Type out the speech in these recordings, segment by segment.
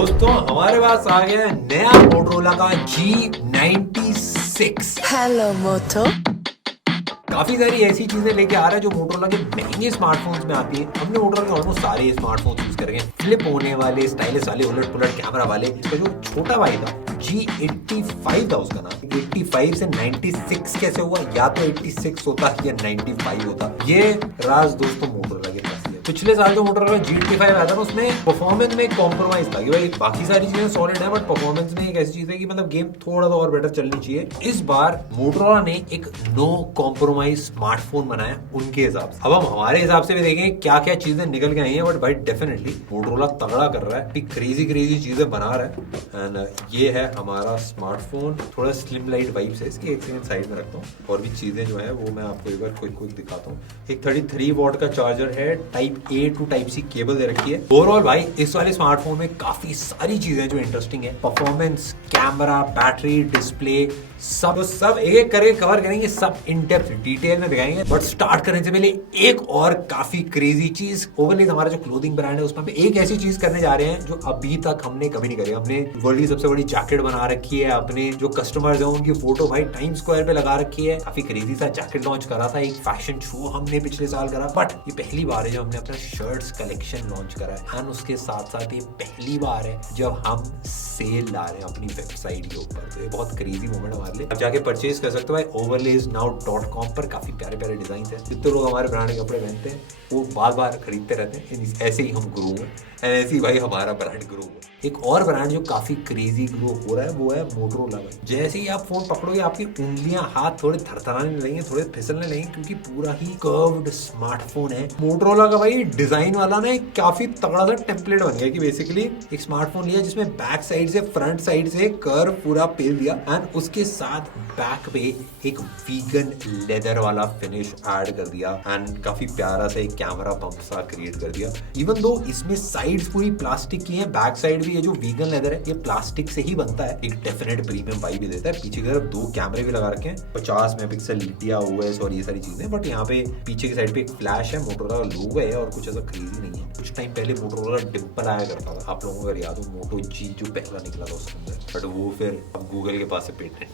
दोस्तों हमारे पास आ गया है नया मोटरोला का G96। हेलो मोटो। काफी सारी ऐसी चीजें लेके आ रहा है जो मोटरोला के महंगे स्मार्टफोन्स में आती है। हमने मोटरोला के ऑलमोस्ट सारे स्मार्टफोन्स यूज करेंगे, फ्लिप होने वाले, स्टाइलिश वाले, उलट पुलट कैमरा वाले। इसका जो छोटा भाई था G85 था उसका नाम। 85 से 96 कैसे हुआ? या तो 86 होता या 95 होता। ये राज दोस्तों मोटरोला के पास है। पिछले साल जो मोटरोला G85 आया था ना, उसमें परफॉर्मेंस में एक कॉम्प्रोमाइज था कि भाई बाकी सारी चीजें सॉलिड है बट परफॉर्मेंस में एक ऐसी चीज है कि मतलब गेम थोड़ा सा और बेटर चलनी चाहिए। इस बार मोटरोला ने एक नो कॉम्प्रोमाइज स्मार्टफोन बनाया उनके हिसाब से। अब हम हमारे हिसाब से भी देखेंगे क्या क्या चीजें निकल के आई हैं, बट भाई डेफिनेटली मोटरोला तगड़ा कर रहा है, क्रेजी क्रेजी चीजें बना रहा है। एंड ये है हमारा स्मार्टफोन, थोड़ा स्लिम लाइट वाइब है इसकी। एक सेकंड साइड में रखता हूँ और भी चीजें जो है वो मैं आपको एक बार क्विक दिखाता हूँ। एक 33 वॉट का चार्जर है, type A to type C cable दे रखी है। ओवरऑल भाई इस वाले स्मार्टफोन में काफी सारी चीजें जो इंटरेस्टिंग है, परफॉर्मेंस, कैमरा, बैटरी, डिस्प्ले, सब एक एक करके कवर करेंगे, सब इन डेप्थ डिटेल में दिखाएंगे। बट स्टार्ट करने से पहले एक और काफी क्रेजी चीज, ओवरलीज हमारा जो क्लोथिंग ब्रांड है उसमें एक ऐसी चीज करने जा रहे हैं जो अभी तक हमने कभी नहीं करी। हमने वर्ल्ड की सबसे बड़ी जैकेट बना रखी है, अपने जो कस्टमर्स हैं उनकी फोटो भाई टाइम स्क्वायर पे लगा रखी है। काफी क्रेजी सा जैकेट लॉन्च करा था, एक फैशन शो हमने पिछले साल करा, बट ये पहली बार है जब हमने अपना शर्ट्स कलेक्शन लॉन्च करा है। एंड उसके साथ साथ ये पहली बार है जब हम सेल ला रहे हैं अपनी वेबसाइट के ऊपर। तो ये बहुत क्रेजी मोमेंट हमारे लिए। अब जाके परचेज कर सकते हो भाई overlaysnow.com पर। काफी प्यारे प्यारे डिजाइन है। जितने लोग हमारे ब्रांड के कपड़े पहनते हैं वो बार बार खरीदते रहते हैं। ऐसे ही हम ग्रो हैं, ऐसे ही भाई हमारा ब्रांड ग्रो है। एक और ब्रांड जो काफी क्रेजी ग्रो हो रहा है वो है मोटरोला भाई। जैसे ही आप फोन पकड़ोगे आपकी उंगलियां, हाथ थोड़े थरथराने लगेंगे, थोड़े फिसलने लगेंगे, क्योंकि पूरा ही कर्व्ड स्मार्टफोन है मोटरोला का भाई। डिजाइन वाला ना एक काफी तगड़ा सा टेम्पलेट बन गया कि बेसिकली एक स्मार्टफोन लिया जिसमें बैक साइड से फ्रंट साइड से कर्व पूरा पेल दिया एंड उसके साथ बैक पे एक वीगन लेदर वाला फिनिश ऐड कर दिया एंड काफी प्यारा सा एक कैमरा पंप सा क्रिएट कर दिया। इवन दो इसमें साइड्स पूरी प्लास्टिक की हैं, बैक साइड भी ये जो वीगन लेदर है ये प्लास्टिक से ही बनता है। एक डेफिनेट प्रीमियम वाइब भी देता है। पीछे की तरफ 2 कैमरे भी लगा रखे हैं, 50 मेगापिक्सल लिटिया OS और ये सारी चीजें। बट यहाँ पे पीछे की साइड पे एक फ्लैश है, मोटरोला का लोगो है और कुछ ऐसा क्रेजी नहीं है। कुछ टाइम पहले मोटरोला डिंपल आया करता था, आप लोगों को अगर याद हो, मोटो G जो पहला निकला था उसके अंदर, बट वो फिर अब गूगल के पास है पेटेंट।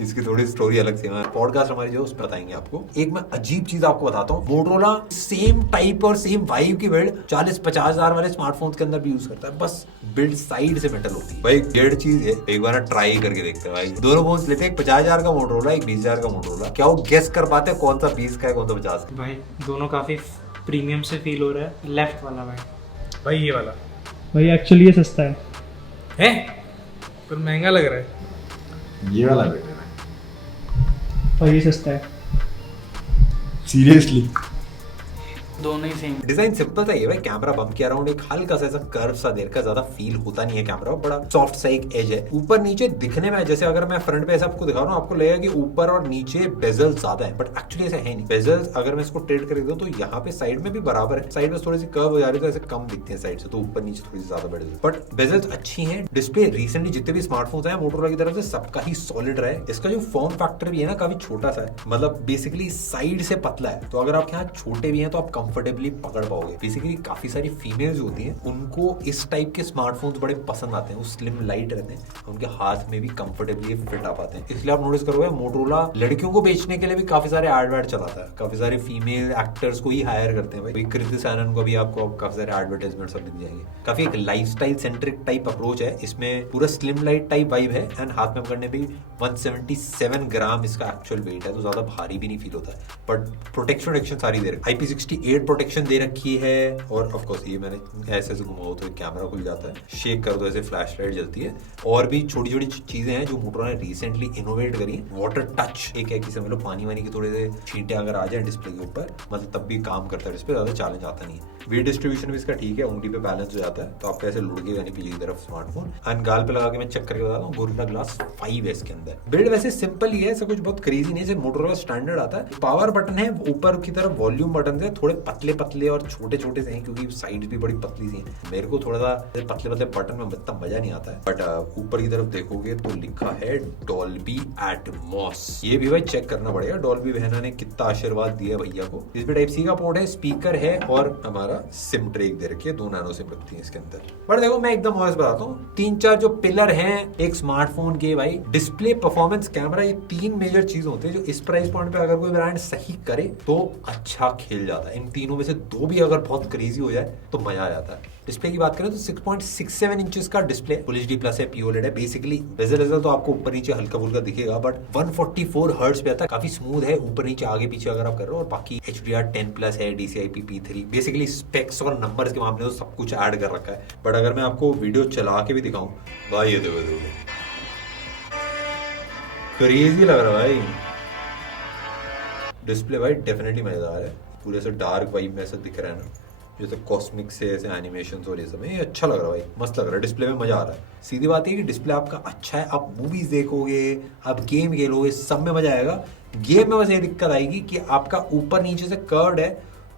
इसकी थोड़ी स्टोरी अलग से पॉडकास्ट हमारी जो उस पर बताएंगे आपको। एक मैं अजीब चीज आपको बताता हूँ, मोटरोला सेम टाइप और सेम वाइब की बिल्ड 40-50 हजार वाले स्मार्टफोन्स के अंदर भी यूज करता है, बस बिल्ड साइड से मेटल होती है भाई। डेढ़ चीज है, एक बार ट्राई करके देखते हैं भाई। दोनों फोन लेते हैं, एक 50,000 का मोटरोला, एक 20,000 का मोटरोला। क्या वो गेस कर पाते हैं कौन सा 20 का है कौन सा 50 का? भाई दोनों काफी प्रीमियम से फील हो रहा है। लेफ्ट वाला भाई ये वाला भाई एक्चुअली ये सस्ता है पर महंगा लग रहा है। ये वाला बेटर है भाई, ये सस्ता है सीरियसली। दोनों ही सेम। डिजाइन सिंपल सा ये भाई, कैमरा बम के अराउंड एक हल्का सा ऐसा कर्व सा देर का, ज्यादा फील होता नहीं है कैमरा, बड़ा सॉफ्ट सा एक एज है। ऊपर नीचे दिखने में जैसे अगर मैं फ्रंट पे ऐसा आपको दिखा रहा हूँ आपको लगेगा कि ऊपर और नीचे बेजल ज्यादा है, बट एक्चुअली ऐसा है नहीं। बेजल अगर मैं इसको ट्रेड कर दूं तो यहाँ पे साइड में भी बराबर है, साइड में थोड़ी सी कर्व हो जा रही है तो ऐसे कम दिखते हैं साइड से, तो ऊपर नीचे थोड़ी सी ज्यादा बेजल, बट बेजल्स अच्छी हैं। डिस्प्ले रिसेंटली जितने भी स्मार्टफोन्स आए मोटरोला की तरफ से सबका ही सॉलिड रहा है। इसका जो फॉर्म फैक्टर भी है ना काफी छोटा सा है, मतलब बेसिकली साइड से पतला है, तो अगर आप यहाँ छोटे भी हैं तो आप कंफर्टेबली पकड़ पाओगे। बेसिकली काफी सारी फीमेल्स होती हैं उनको इस टाइप के स्मार्टफोन्स बड़े पसंद आते हैं, वो स्लिम लाइट रहते हैं, उनके हाथ में भी कंफर्टेबली फिट आ पाते हैं। इसलिए आप नोटिस करोगे मोटरोला लड़कियों को बेचने के लिए भी काफी सारे एडवर्ट चलाता है, काफी सारे फीमेल एक्टर्स को ही हायर करते हैं भाई। कृति सैनन को भी आपको काफी सारे एडवर्टाइजमेंट सब मिल जाएंगे। काफी एक लाइफस्टाइल सेंट्रिक टाइप अप्रोच है इसमें, पूरा स्लिम लाइट टाइप वाइब है एंड हाथ में पकड़ने भी 177 ग्राम इसका एक्चुअल वेट है, तो ज्यादा भारी भी नहीं फील होता है। बट प्रोटेक्शन सारी दे रखी, IP68 प्रोटेक्शन दे रखी है। और ऑफ कोर्स ये मैंने ऐसे घुमाओ तो कैमरा खुल जाता है, शेक कर दो ऐसे फ्लैश लाइट जलती है। और भी छोटी छोटी चीजें हैं जो मोटरोला ने रिसेंटली इनोवेट करी। वाटर टच एक है कि समझ लो पानी वानी के थोड़े से छींटे अगर आ जाए डिस्प्ले के ऊपर, मतलब तब भी काम करता है डिस्प्ले, ज्यादा चैलेंज आता नहीं है। वेट डिस्ट्रीब्यूशन भी इसका ठीक है, उंगली पे बैलेंस हो जाता है, तो आपको ऐसे लुढ़केगा नहीं पीछे की तरफ स्मार्टफोन। एंड गाल पे लगा के मैं चेक करके बताता हूँ, गोरिल्ला ग्लास 5 है इसके अंदर। बिल्ड वैसे सिंपल ही है, ऐसा कुछ बहुत क्रेजी नहीं है, मोटरोला स्टैंडर्ड आता है। पावर बटन है, ऊपर की तरफ वॉल्यूम बटन है, थोड़े पतले पतले और छोटे छोटे से हैं क्योंकि साइड्स भी बड़ी पतली सी हैं। मेरे को थोड़ा सा पतले पतले बटन में इतना मजा नहीं आता है। बट ऊपर की तरफ देखोगे तो लिखा है डॉल्बी एटमॉस। ये भी भाई चेक करना पड़ेगा, डॉल्बी बहना ने कितना आशीर्वाद दिया भैया को। इसमें टाइप सी का पोर्ट है, स्पीकर है और हमारा सिम ट्रेक दे रखी है, 2 नैनो सिम रखती है इसके अंदर। बट देखो मैं एकदम ऑनेस्ट बताता हूँ, 3-4 जो पिलर हैं एक स्मार्टफोन के भाई, डिस्प्ले, परफॉर्मेंस, कैमरा, ये 3 मेजर चीज होते हैं जो इस प्राइस पॉइंट पे अगर कोई ब्रांड सही करे तो अच्छा खेल जाता है। इन तीनों में से 2 भी अगर बहुत क्रेजी हो जाए तो मजा आ जाता है। डिस्प्ले की बात करें तो 6.67 इंचेस का डिस्प्ले, फुल एचडी प्लस है, पीओलेड है। बेसिकली बेजल तो आपको ऊपर नीचे हल्का फुल्का दिखेगा बट 144 हर्ट्ज पे आता है, काफी स्मूथ है ऊपर नीचे आगे पीछे अगर आप कर रहे हो। और बाकी HDR 10+ है, DCI-P3। बेसिकली स्पेक्स और नंबर्स के मामले में तो सब कुछ ऐड कर रखा है। बट अगर मैं आपको वीडियो चला के भी दिखाऊं भाई, ये देखो क्रेजी लग रहा है भाई डिस्प्ले भाई, डेफिनेटली मजेदार है। पूरे से डार्क वाइब में ऐसा दिख रहा है ना, जैसे कॉस्मिक से ऐसे एनिमेशंस और ये सब, ये अच्छा लग रहा है भाई, मस्त लग रहा है, डिस्प्ले में मजा आ रहा है। सीधी बात है कि डिस्प्ले आपका अच्छा है, आप मूवीज देखोगे, आप गेम खेलोगे, सब में मजा आएगा। गेम में बस ये दिक्कत आएगी कि आपका ऊपर नीचे से कर्व्ड है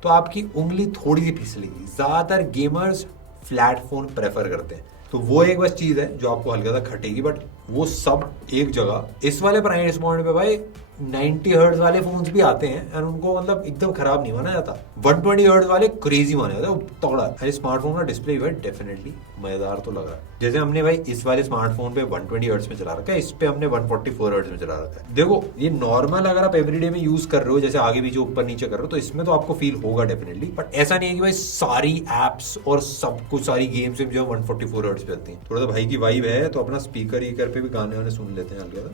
तो आपकी उंगली थोड़ी सी फिसलेगी। ज्यादातर गेमर्स फ्लैट फोन प्रेफर करते हैं, तो वो एक बस चीज है जो आपको हल्का सा खटेगी। बट वो सब एक जगह इस वाले प्राइस पॉइंट पे भाई 90 हर्ट्ज वाले फोन्स भी आते हैं और उनको मतलब एकदम खराब नहीं माना जाता। 120 हर्ट्ज वाले क्रेजी माना जाता है, तगड़ा है। स्मार्टफोन का डिस्प्ले भाई डेफिनेटली मजेदार तो लग रहा है। जैसे हमने भाई इस वाले स्मार्टफोन पे 120 हर्ट्ज में चला रखा है, इस पे हमने 144 हर्ट्ज में चला रखा है। देखो ये नॉर्मल अगर आप एवरीडे में यूज कर रहे हो, जैसे आगे पीछे ऊपर नीचे कर रहे हो, तो इसमें तो आपको फील होगा डेफिनेटली। बट ऐसा नहीं है कि भाई सारी एप्स और सब कुछ, सारी गेम्स जो 144 हर्ट्ज पे आती हैं। थोड़ा सा भाई की वाइब है तो अपना स्पीकर पे भी गाने वाने सुन लेते हैं हल्का सा।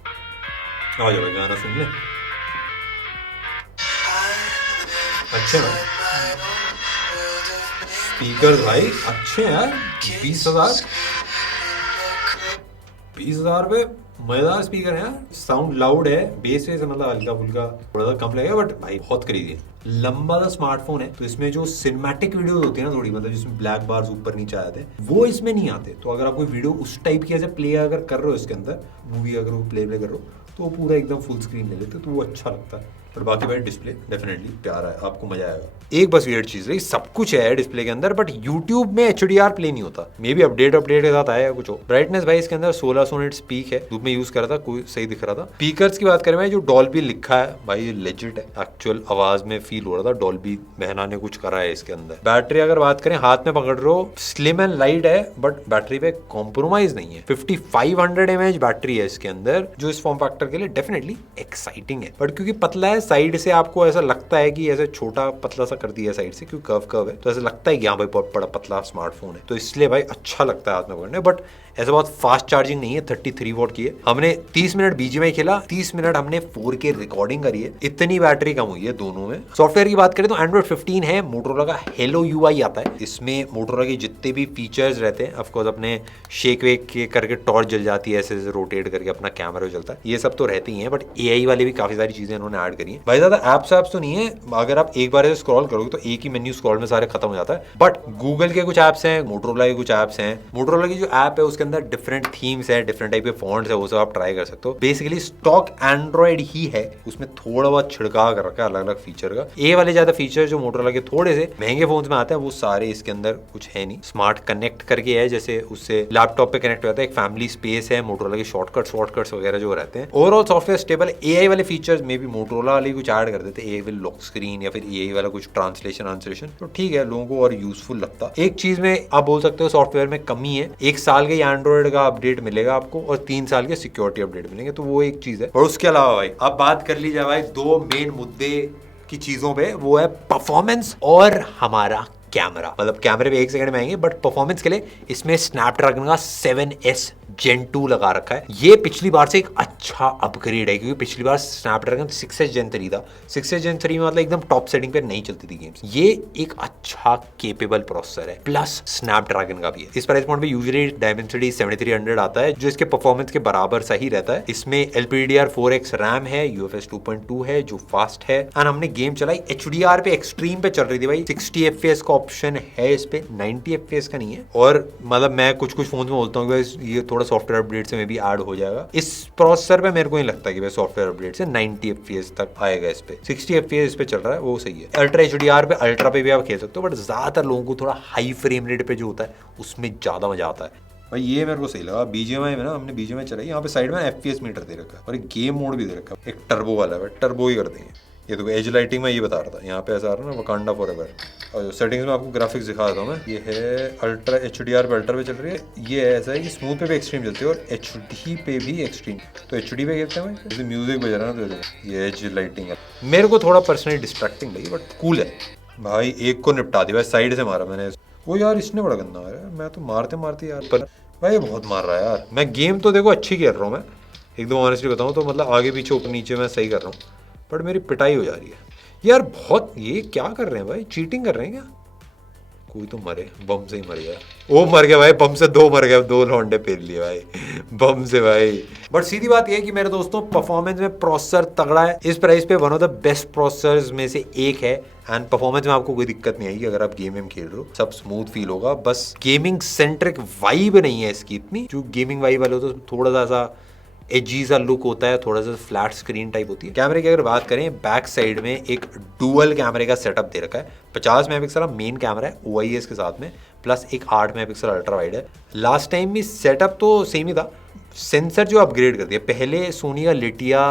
आ जाओ भाई गाना सुन ले। अच्छे ना स्पीकर भाई, अच्छे हैं यार। 20,000 पे मजेदार स्पीकर है यार। साउंड लाउड है, बेस से मतलब हल्का फुल्का थोड़ा सा कम लगेगा बट भाई बहुत क्रेजी है। लंबा सा स्मार्टफोन है तो इसमें जो सिनेमैटिक वीडियोस होती है ना थोड़ी, मतलब जिसमें ब्लैक बार्स ऊपर नीचे आते हैं, वो इसमें नहीं आते। तो अगर आप कोई वीडियो उस टाइप की ऐसे प्ले अगर कर रहे हो इसके अंदर, मूवी अगर वो प्ले कर रहे हो तो पूरा एकदम फुल स्क्रीन ले लेते तो वो अच्छा लगता है। पर बाकी भाई डिस्प्ले डेफिनेटली प्यारा है, आपको मजा आएगा। एक बस वियर्ड चीज रही, सब कुछ है डिस्प्ले के अंदर बट YouTube में HDR प्ले नहीं होता। मे बी अपडेट के साथ आया कुछ हो। ब्राइटनेस भाई इसके अंदर 1600 निट्स पीक है, धूप में यूज करा था, कोई सही दिख रहा था। स्पीकर्स की बात करें भाई, जो डॉल्बी लिखा है भाई ये लेजिट है, एक्चुअल आवाज में फील हो रहा था डॉल्बी बहना ने कुछ करा है इसके अंदर। बैटरी अगर बात करें, हाथ में पकड़ रहे हो, स्लिम एंड लाइट है बट बैटरी पे कॉम्प्रोमाइज नहीं है। 5500 mAh बैटरी है इसके अंदर, जो इस फॉर्म फैक्टर के लिए डेफिनेटली एक्साइटिंग है। बट क्योंकि पतला है, साइड से आपको ऐसा लगता है कि ऐसे छोटा पतला सा कर दिया साइड से, क्योंकि कर्व है तो ऐसा लगता है कि हाँ भाई बहुत बड़ा पतला स्मार्टफोन है, तो इसलिए भाई अच्छा लगता है हाथ में पकड़ने। बट ऐसा बहुत फास्ट चार्जिंग नहीं है, 33 वॉट की है। हमने 30 मिनट BGMI खेला, 30 मिनट हमने 4K रिकॉर्डिंग करी है, इतनी बैटरी कम हुई है दोनों में। सॉफ्टवेयर की बात करें तो Android 15 है, मोटोरोला का हेलो UI आता है। इसमें मोटोरोला के जितने भी फीचर्स रहते हैं, ऑफकोर्स अपने शेक वेक के करके टॉर्च जल जाती है, ऐसे रोटेट करके अपना कैमरा जलता है, ये सब तो रहती हैं। बट AI वाले भी काफी सारी चीजें इन्होंने ऐड करी है। भाई ज्यादा एप्स तो नहीं है, अगर आप एक बार स्क्रॉल करोगे तो एक ही मेन्यू स्क्रॉल में सारे खत्म हो जाता है। बट गूगल के कुछ ऐप्स हैं, मोटोरोला के कुछ ऐप्स हैं। मोटोरोला की जो ऐप है उसके अंदर डिफरेंट थीम्स है, डिफरेंट टाइप के फॉन्ट्स है, वो सब आप ट्राई कर सकते हो। बेसिकली स्टॉक एंड्रॉइड ही है, उसमें थोड़ा बहुत छिड़काव कर रखा है अलग अलग फीचर का। ये वाले ज्यादा फीचर जो मोटोरोला के थोड़े से महंगे फोन्स में आते हैं वो सारे इसके अंदर कुछ है नहीं। स्मार्ट कनेक्ट करके है, जैसे उससे लैपटॉप पे कनेक्ट हो जाता है। एक फैमिली स्पेस है, मोटोरोला के शॉर्टकट्स वगैरह जो रहते हैं। ओवरऑल सॉफ्टवेयर स्टेबल है। AI वाले फीचर्स में भी मोटोरोला वाले कुछ ऐड कर देते, AI विल लॉक स्क्रीन या फिर AI वाला कुछ ट्रांसलेशन, तो ठीक है, लोगों को और यूजफुल लगता। एक चीज में आप बोल सकते हो सॉफ्टवेयर में कमी है, 1 साल के एंड्रॉइड का अपडेट मिलेगा आपको और 3 साल के सिक्योरिटी अपडेट मिलेंगे, तो वो एक चीज है। और उसके अलावा भाई अब बात कर ली जाए भाई 2 मेन मुद्दे की चीजों पे, वो है परफॉर्मेंस और हमारा कैमरा। मतलब कैमरे पे 1 सेकंड में आएंगे बट परफॉर्मेंस के लिए इसमें स्नैपड्रैगन का 7S Gen 2 लगा रखा है। ये पिछली बार से एक अच्छा अपग्रेड है, क्योंकि पिछली बार स्नैपड्रैगन 6S Gen 3 था। 6S Gen 3 में मतलब एकदम टॉप सेटिंग पे नहीं चलती थी गेम्स। ये एक अच्छा केपेबल प्रोसेसर है, प्लस स्नैपड्रैगन का भी है। इस प्राइस पॉइंट पे यूजुअली Dimensity 7300 आता है, जो इसके परफॉर्मेंस के बराबर सही रहता है। इसमें LPDDR4X रैम है, UFS 2.2 है जो फास्ट है। एंड हमने गेम चलाई HDR पे, एक्सट्रीम पे चल रही थी भाई। 60 FPS का ऑप्शन है इस पे, 90 FPS का नहीं है। और मतलब मैं कुछ फोन में बोलता हूँ ये थोड़ा थोड़ा सॉफ्टवेयर अपडेट से में भी ऐड हो जाएगा। इस प्रोसेसर पे मेरे को नहीं लगता कि भाई सॉफ्टवेयर अपडेट से 90 FPS तक आएगा इस पे, 60 FPS इस पे चल रहा है, वो सही है। अल्ट्रा HDR पे, अल्ट्रा पे भी आप खेल सकते हो, बट ज्यादातर लोगों को थोड़ा हाई फ्रेम रेट पे जो होता है उसमें ज्यादा मजा आता है भाई। ये मेरे को सही लगा। BGMI में ना, हमने BGMI चलाई, यहाँ पे साइड में FPS मीटर दे रखा है और एक गेम मोड भी दे रखा है, एक टर्बो वाला है, टर्बो ही कर देंगे। ये तो एज लाइटिंग में ये बता रहा था, यहाँ पे ऐसा आ रहा है ना, वकांडा फॉरएवर। और सेटिंग्स में आपको ग्राफिक्स दिखा देता हूँ मैं। ये है अल्ट्रा HDR पे, अल्ट्रा पे चल रही है। ये ऐसा है कि स्मूथ पे भी एक्सट्रीम चलती है और HD पे भी एक्सट्रीम। तो HD पे कहते हैं भाई, जैसे म्यूजिक बज रहा है ना, तो ये एज लाइटिंग है। मेरे को थोड़ा पर्सनली डिस्ट्रैक्टिंग लगी, बट कूल है भाई। एक को निपटा दिया भाई, साइड से मारा मैंने वो। यार इसने बड़ा गंदा मारा, मैं तो मारते मारते यार, पर भाई ये बहुत मार रहा है यार। मैं गेम तो देखो अच्छी खेल रहा हूँ मैं, एकदम ऑनेस्टली बताऊँ तो, मतलब आगे पीछे ऊपर नीचे मैं सही कर रहा हूँ, बट मेरी पिटाई हो जा रही है यार बहुत। ये क्या कर रहे हैं भाई, चीटिंग कर रहे हैं क्या? कोई तो मरे, बम से ही मर गया। वो मर गया भाई, बम से 2 मर गए, 2 लौंडे फेर लिए भाई बम से भाई। बट सीधी बात ये है कि मेरे दोस्तों, परफॉर्मेंस में प्रोसेसर तगड़ा है। इस प्राइस पे one of the best processors में से एक है। एंड परफॉर्मेंस में आपको कोई दिक्कत नहीं आएगी अगर आप गेम में खेल रहे हो, सब स्मूथ फील होगा। बस गेमिंग सेंट्रिक वाइब नहीं है इसकी इतनी, जो गेमिंग वाइब वाले होते तो थोड़ा सा एजी सा लुक होता है, थोड़ा सा फ्लैट स्क्रीन टाइप होती है। कैमरे की अगर बात करें, बैक साइड में एक डुअल कैमरे का सेटअप दे रखा है। 50 मेगापिक्सल मेन कैमरा है OIS के साथ में, प्लस एक 8 मेगापिक्सल अल्ट्रा वाइड है। लास्ट टाइम भी सेटअप तो सेम ही था, सेंसर जो अपग्रेड कर दिया। पहले सोनी का लिटिया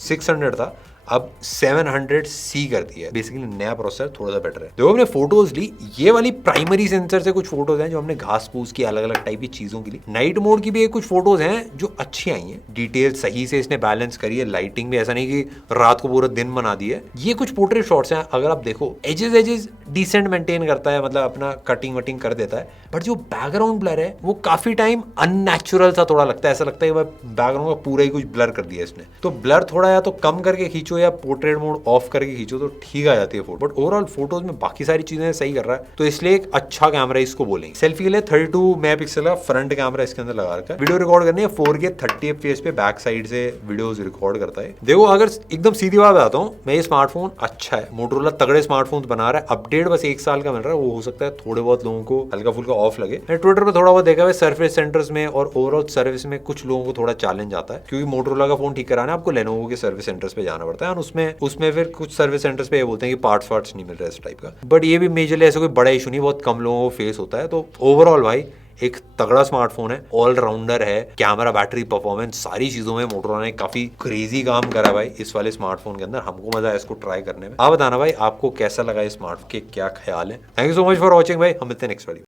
600 था, अब 700C कर दिया। बेसिकली नया प्रोसेसर थोड़ा सा बेटर है। देखो हमने फोटोज ली, ये वाली प्राइमरी सेंसर से कुछ फोटोज हैं जो हमने घास फूस की, अलग अलग टाइप की चीजों के लिए। नाइट मोड की भी एक कुछ फोटोज हैं जो अच्छी आई हैं, डिटेल सही से इसने बैलेंस करी है। लाइटिंग भी ऐसा नहीं कि रात को पूरा दिन बना दी है। ये कुछ पोर्ट्रेट शॉट्स हैं, अगर आप देखो एजेस डिसेंट मेंटेन करता है, मतलब अपना कटिंग वटिंग कर देता है। बट जो बैकग्राउंड ब्लर है वो काफी टाइम अननेचुरल सा थोड़ा लगता है, ऐसा लगता है कि बैकग्राउंड का पूरा ही कुछ ब्लर कर दिया इसने। तो ब्लर थोड़ा या तो कम करके खींचो या पोर्ट्रेट मोड ऑफ करके खींचो तो ठीक आ जाती है फोटो। बट ओवरऑल फोटोज में बाकी सारी चीजें सही कर रहा है, तो इसलिए एक अच्छा कैमरा इसको बोलेंगे। सेल्फी के लिए 32 मेगापिक्सल का फ्रंट कैमरा इसके अंदर लगा रखा है। वीडियो रिकॉर्ड करनी है 4K 30 FPS पे, बैक साइड से वीडियोस रिकॉर्ड करता है। देखो अगर एकदम सीधी बात बताता हूँ मैं, ये स्मार्टफोन अच्छा है। मोटोरोला तगड़े स्मार्टफोन बना रहा है। अपडेट बस 1 साल का मिल रहा है, वो हो सकता है थोड़े बहुत लोगों को हल्का फुल्का ऑफ लगे। मैं ट्विटर पर थोड़ा बहुत देखा है, सर्विस सेंटर्स में और ओवरऑल सर्विस में कुछ लोगों को थोड़ा चैलेंज आता है, क्योंकि मोटोरोला का फोन ठीक कराना है आपको लेनोवो के सर्विस सेंटर्स पे जाना पड़ता है, और उसमें फिर कुछ सर्विस सेंटर्स पे ये बोलते हैं कि पार्ट्स नहीं मिल रहा है इस टाइप का। बट ये भी मेजरली ऐसा कोई बड़ा इशू नहीं, बहुत कम लोगों को फेस होता है। तो ओवरऑल भाई एक तगड़ा स्मार्टफोन है, ऑलराउंडर है। कैमरा, बैटरी, परफॉर्मेंस, सारी चीजों में मोटोरोला ने काफी क्रेजी काम करा भाई इस वाले स्मार्टफोन के अंदर। हमको मजा है इसको ट्राई करने में। आप बताना भाई आपको कैसा लगा इस स्मार्टफोन के, क्या ख्याल है। Thank you so much for watching भाई, हम मिलते हैं नेक्स्ट वीडियो।